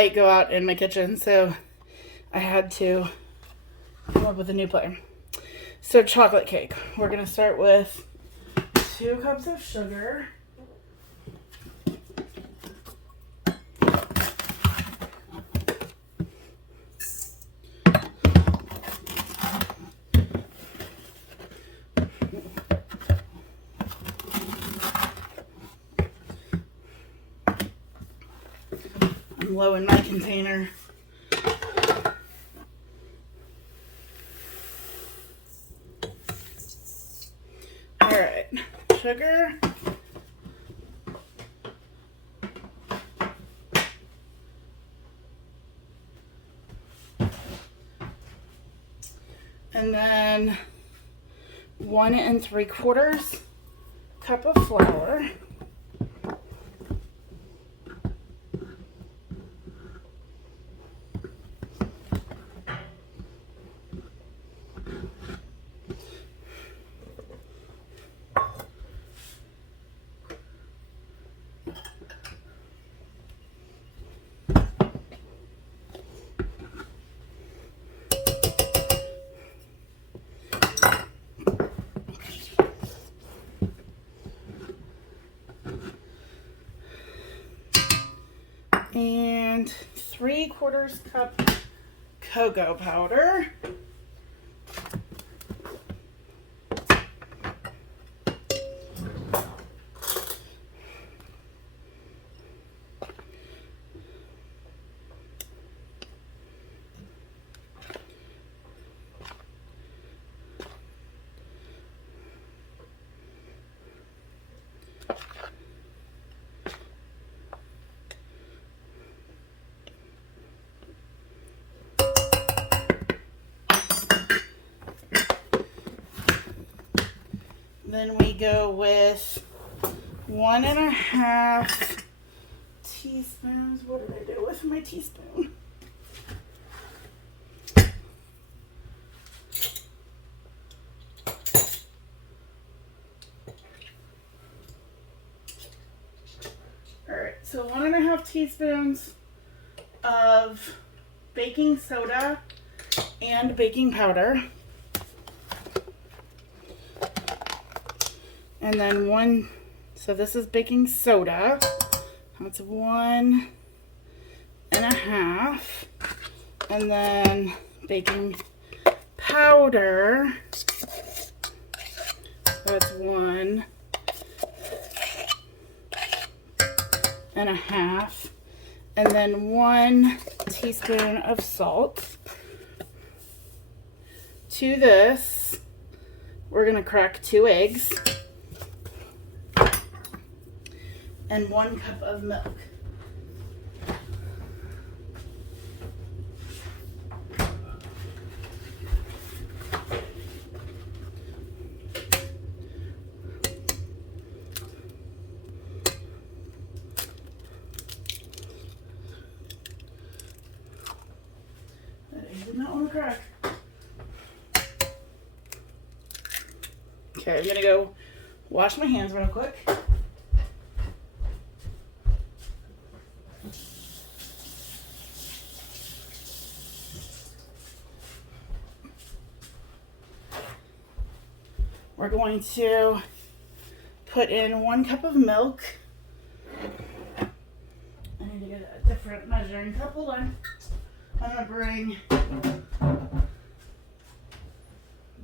light go out in my kitchen, so I had to come up with a new plan. So chocolate cake. We're going to start with 2 cups of sugar. I'm low in my container. Alright, sugar. And then 1 3/4 cup of flour. And 3/4 cup cocoa powder. Then we go with 1 1/2 teaspoons. What did I do with my teaspoon? Alright, so 1 1/2 teaspoons of baking soda and baking powder. And then so this is baking soda. That's 1 1/2. And then baking powder. That's 1 1/2. And then 1 teaspoon of salt. To this, we're going to crack 2 eggs. And 1 cup of milk. That egg did not want to crack. Okay, I'm gonna go wash my hands real quick. We're going to put in 1 cup of milk. I need to get a different measuring cup. Hold on. I'm going to bring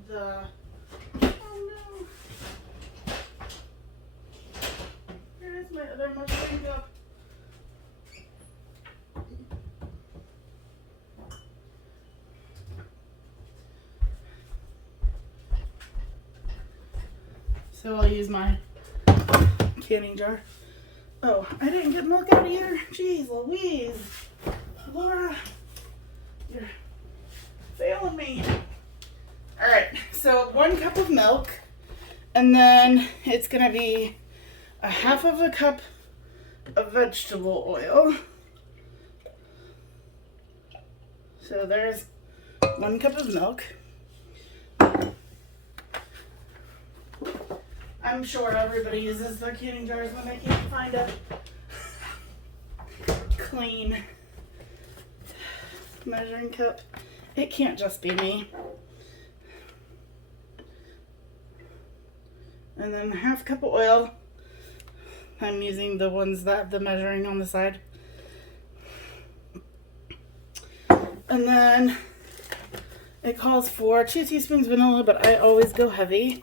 the... Oh no. Here's my other measuring cup. So I'll use my canning jar. Oh, I didn't get milk out either. Jeez Louise. Laura, you're failing me. Alright, so 1 cup of milk. And then it's going to be 1/2 cup of vegetable oil. So there's 1 cup of milk. I'm sure everybody uses their canning jars when they can't find a clean measuring cup. It can't just be me. And then 1/2 cup of oil. I'm using the ones that have the measuring on the side. And then it calls for 2 teaspoons vanilla, but I always go heavy.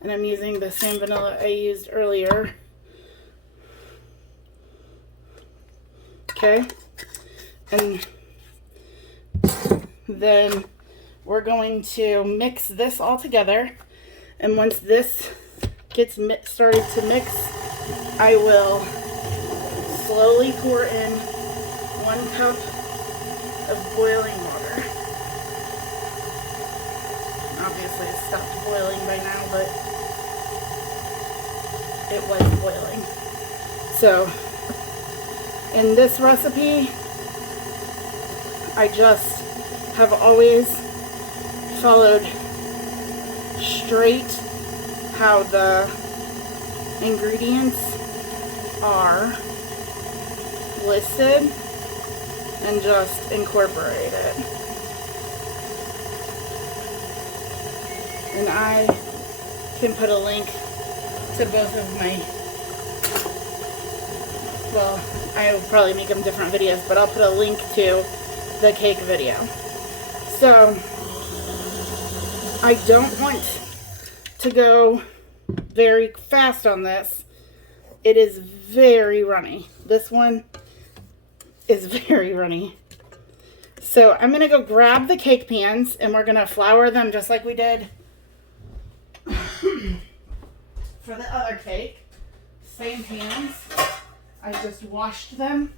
And I'm using the same vanilla I used earlier. Okay. And then we're going to mix this all together. And once this gets started to mix, I will slowly pour in 1 cup of boiling water. Obviously it stopped boiling by now, but it was boiling. So in this recipe, I just have always followed straight how the ingredients are listed and just incorporate it. And I can put a link to both of my, well, I will probably make them different videos, but I'll put a link to the cake video. So I don't want to go very fast on this. It is very runny. This one is very runny. So I'm going to go grab the cake pans and we're going to flour them just like we did for the other cake. Same pans. I just washed them.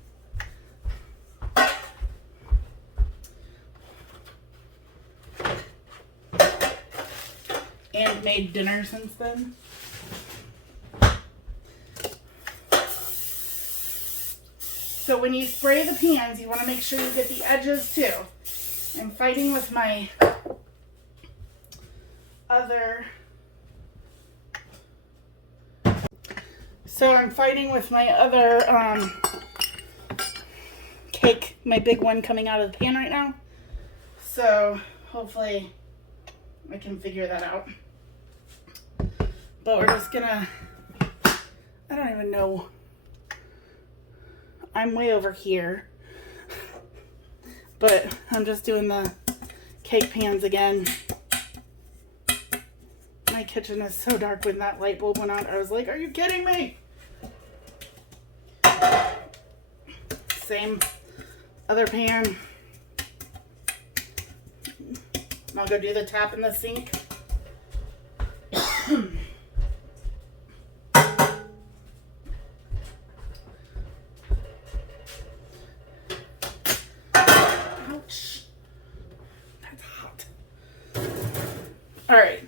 And made dinner since then. So when you spray the pans, you want to make sure you get the edges too. I'm fighting with my other... cake, my big one coming out of the pan right now. So hopefully I can figure that out. But we're just gonna, I don't even know. I'm way over here. But I'm just doing the cake pans again. My kitchen is so dark when that light bulb went out. I was like, are you kidding me? Same other pan. I'll go do the tap in the sink. Ouch. That's hot. All right.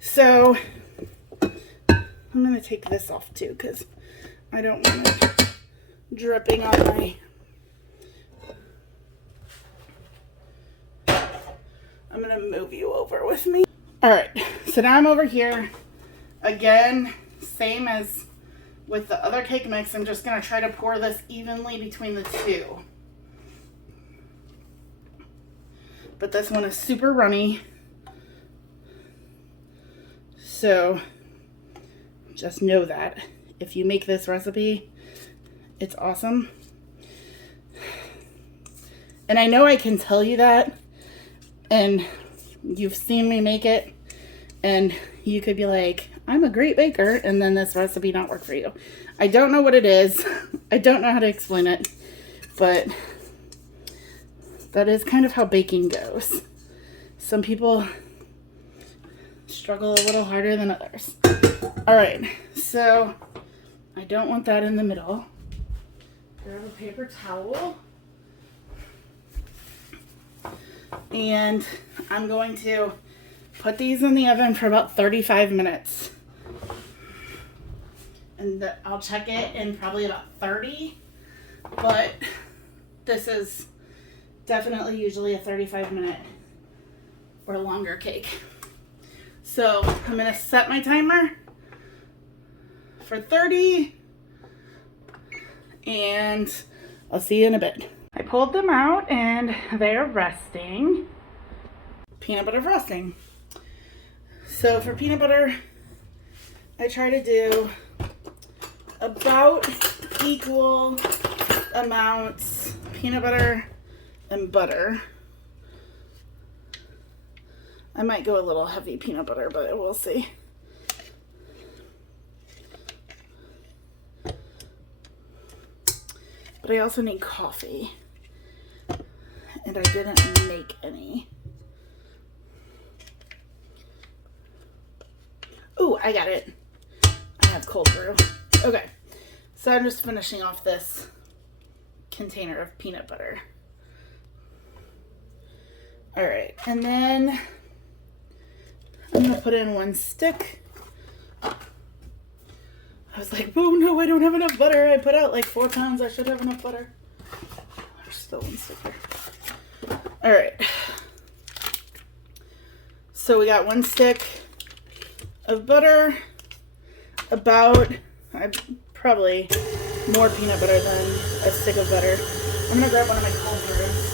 So I'm going to take this off too because I don't want it dripping on my... I'm going to move you over with me. All right, so now I'm over here. Again, same as with the other cake mix, I'm just going to try to pour this evenly between the two. But this one is super runny. So just know that. If you make this recipe, it's awesome. And I know I can tell you that. And you've seen me make it, and you could be like, I'm a great baker, and then this recipe not work for you. I don't know what it is. I don't know how to explain it, but that is kind of how baking goes. Some people struggle a little harder than others. All right, so I don't want that in the middle. Grab a paper towel. And I'm going to put these in the oven for about 35 minutes. And I'll check it in probably about 30. But this is definitely usually a 35-minute or longer cake. So I'm going to set my timer for 30. And I'll see you in a bit. I pulled them out and they're resting. Peanut butter frosting. So for peanut butter, I try to do about equal amounts peanut butter and butter. I might go a little heavy peanut butter, but we'll see. But I also need coffee, and I didn't make any. Ooh, I got it. I have cold brew. Okay, so I'm just finishing off this container of peanut butter. All right, and then I'm gonna put in 1 stick. I was like, oh no, I don't have enough butter. I put out like 4 pounds. I should have enough butter. There's still 1 stick here. All right. So we got 1 stick of butter, about, probably more peanut butter than a stick of butter. I'm gonna grab one of my cold brews.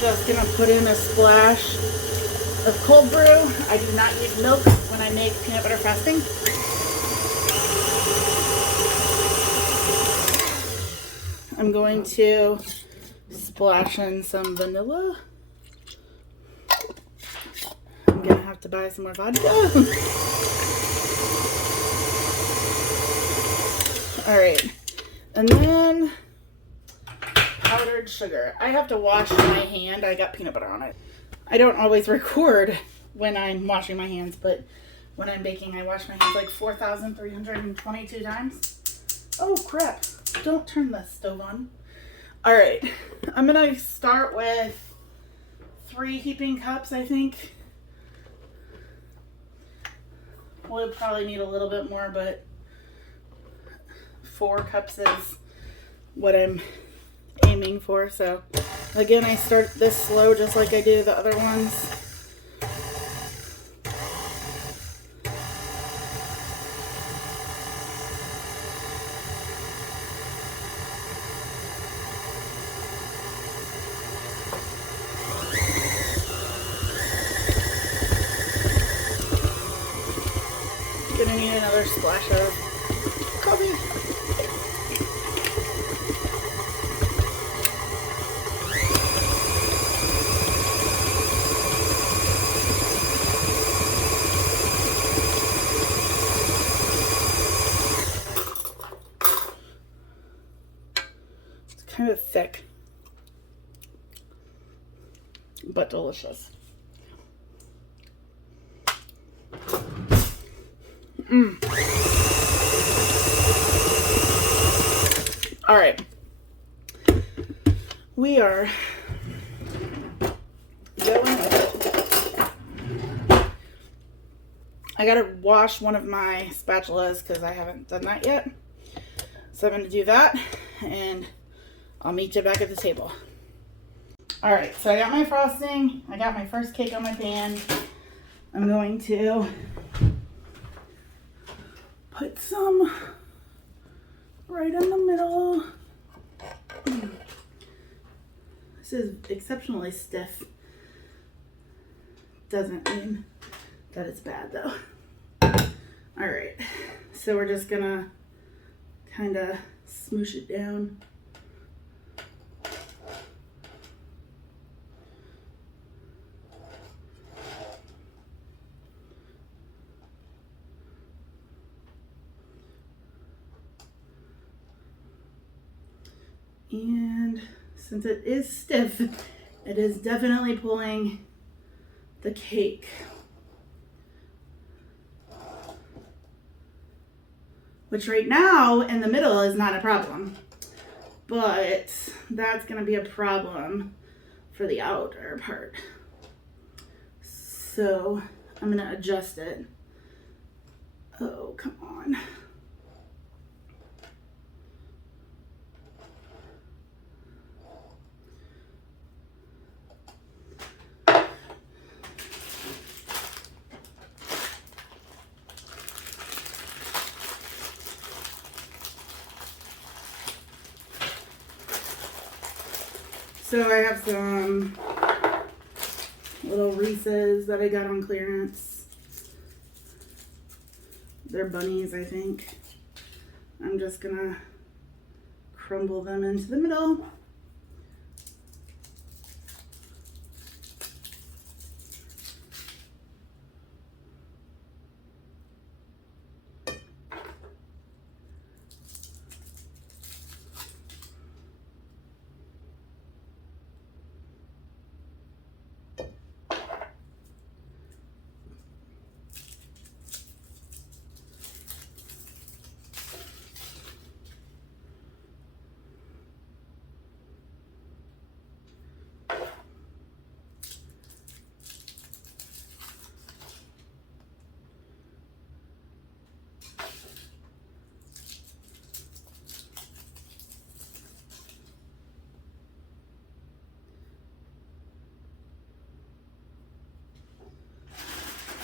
Just gonna put in a splash of cold brew. I do not use milk when I make peanut butter frosting. I'm going to splash in some vanilla. I'm gonna have to buy some more vodka. All right, and then powdered sugar. I have to wash my hand. I got peanut butter on it. I don't always record when I'm washing my hands, but when I'm baking, I wash my hands like 4,322 times. Oh crap. Don't turn the stove on. All right. I'm going to start with 3 heaping cups, I think. We'll probably need a little bit more, but 4 cups is what I'm aiming for. So again, I start this slow just like I do the other ones. Gonna need another splash of coffee. Kind of thick, but delicious. All right, we are going with it. I gotta wash one of my spatulas because I haven't done that yet. So I'm gonna do that, and I'll meet you back at the table. All right, so I got my frosting. I got my first cake on my pan. I'm going to put some right in the middle. This is exceptionally stiff. Doesn't mean that it's bad though. All right, so we're just gonna kind of smoosh it down. And since it is stiff, it is definitely pulling the cake. Which right now in the middle is not a problem, but that's gonna be a problem for the outer part. So I'm gonna adjust it. Oh, come on. So I have some little Reese's that I got on clearance. They're bunnies, I think. I'm just gonna crumble them into the middle.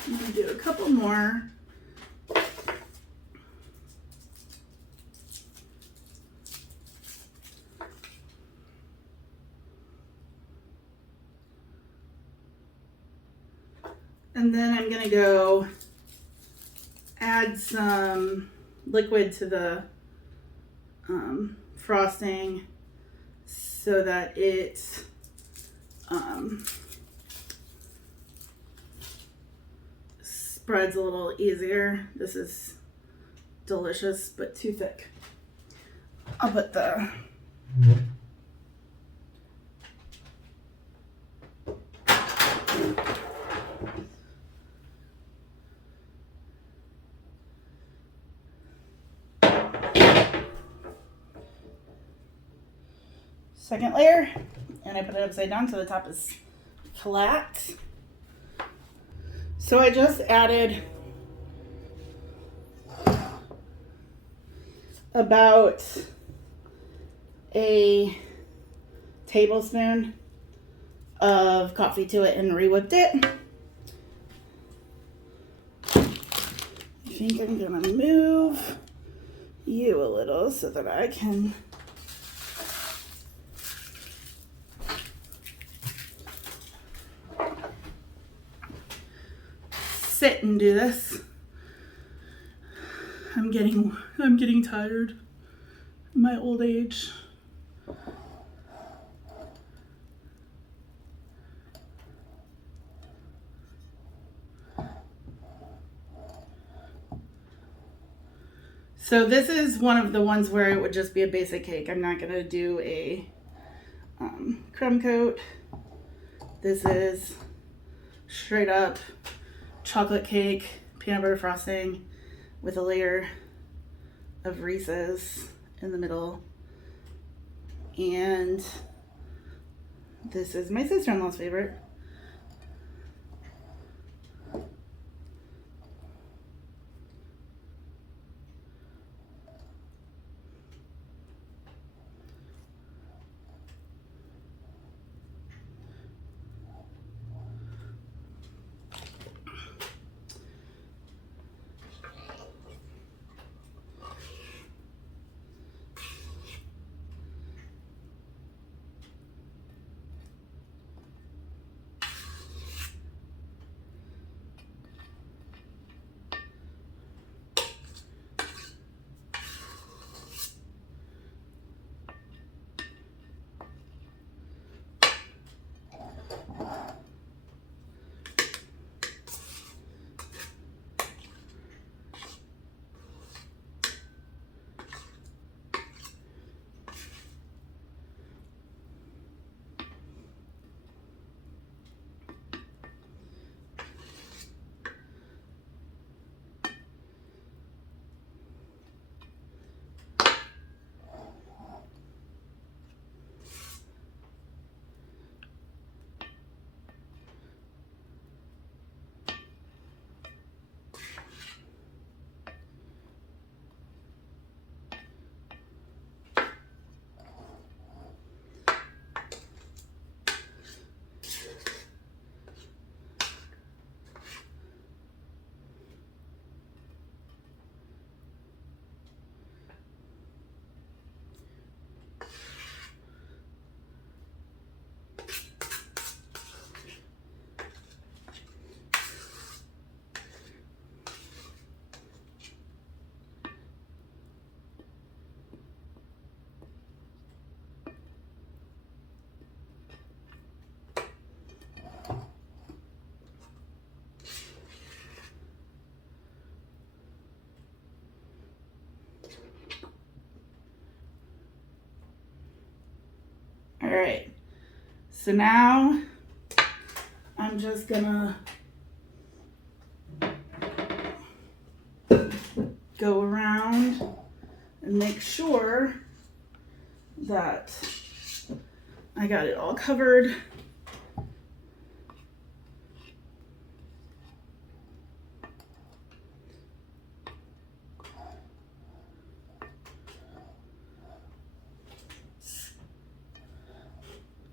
I'm gonna do a couple more. And then I'm gonna go add some liquid to the frosting so that it spreads a little easier. This is delicious, but too thick. I'll put the second layer, and I put it upside down so the top is flat. So I just added about a tablespoon of coffee to it and re-whipped it. I think I'm gonna move you a little so that I can sit and do this. I'm getting tired in my old age. So this is one of the ones where it would just be a basic cake. I'm not gonna do a crumb coat. This is straight up chocolate cake, peanut butter frosting with a layer of Reese's in the middle. And this is my sister-in-law's favorite. right. So now I'm just gonna go around and make sure that I got it all covered.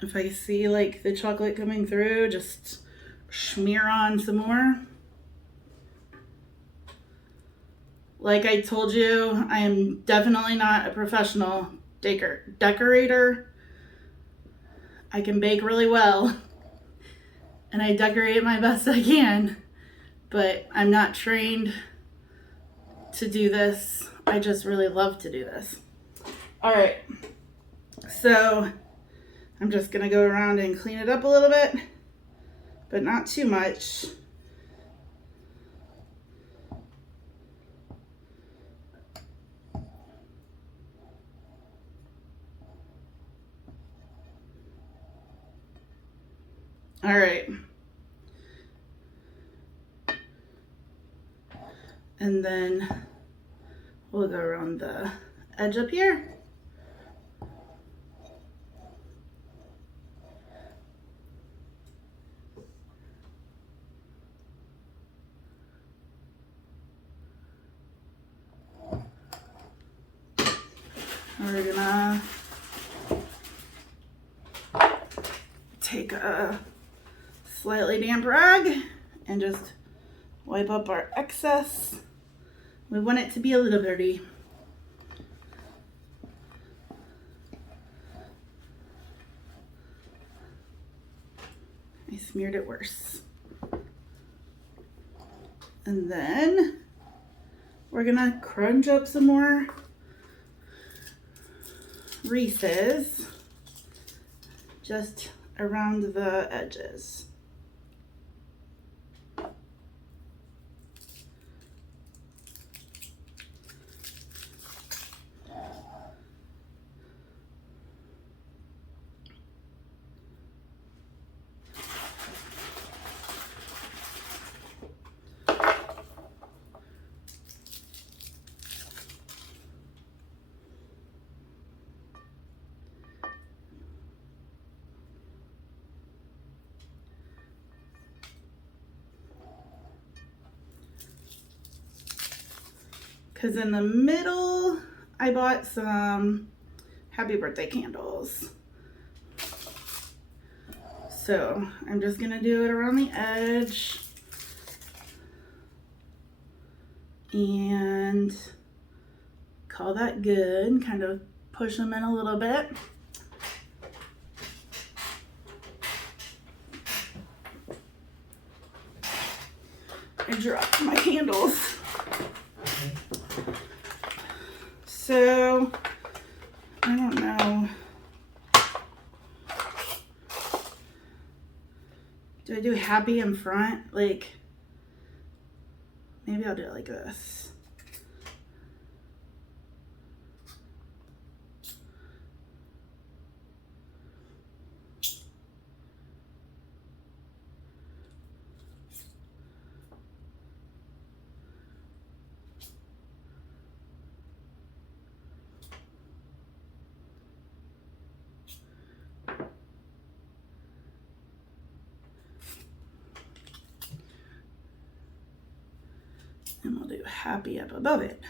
If I see like the chocolate coming through, just smear on some more. Like I told you, I am definitely not a professional decorator. I can bake really well and I decorate my best I can, but I'm not trained to do this. I just really love to do this. All right, so I'm just gonna go around and clean it up a little bit, but not too much. All right. And then we'll go around the edge up here. We're gonna take a slightly damp rag and just wipe up our excess. We want it to be a little dirty. I smeared it worse. And then we're gonna crunch up some more Reese's just around the edges. Because in the middle, I bought some happy birthday candles. So I'm just gonna do it around the edge and call that good. Kind of push them in a little bit. I dropped my candles. So, I don't know. Do I do happy in front? Like, maybe I'll do it like this. And we'll do happy up above it.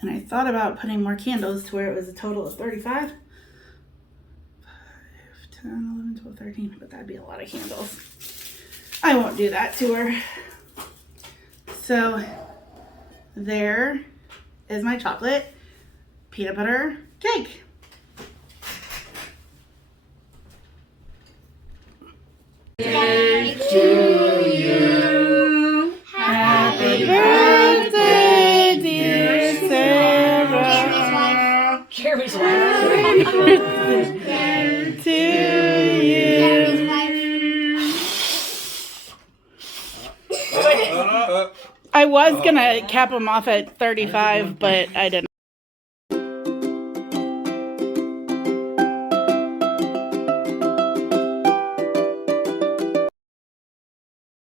And I thought about putting more candles to where it was a total of 35. 5, 10, 11, 12, 13, but that'd be a lot of candles. I won't do that to her. So there is my chocolate peanut butter cake. To you, happy birthday, dear Sarah. Carrie's wife. Happy birthday to you. I what? was gonna cap them off at 35, but I didn't.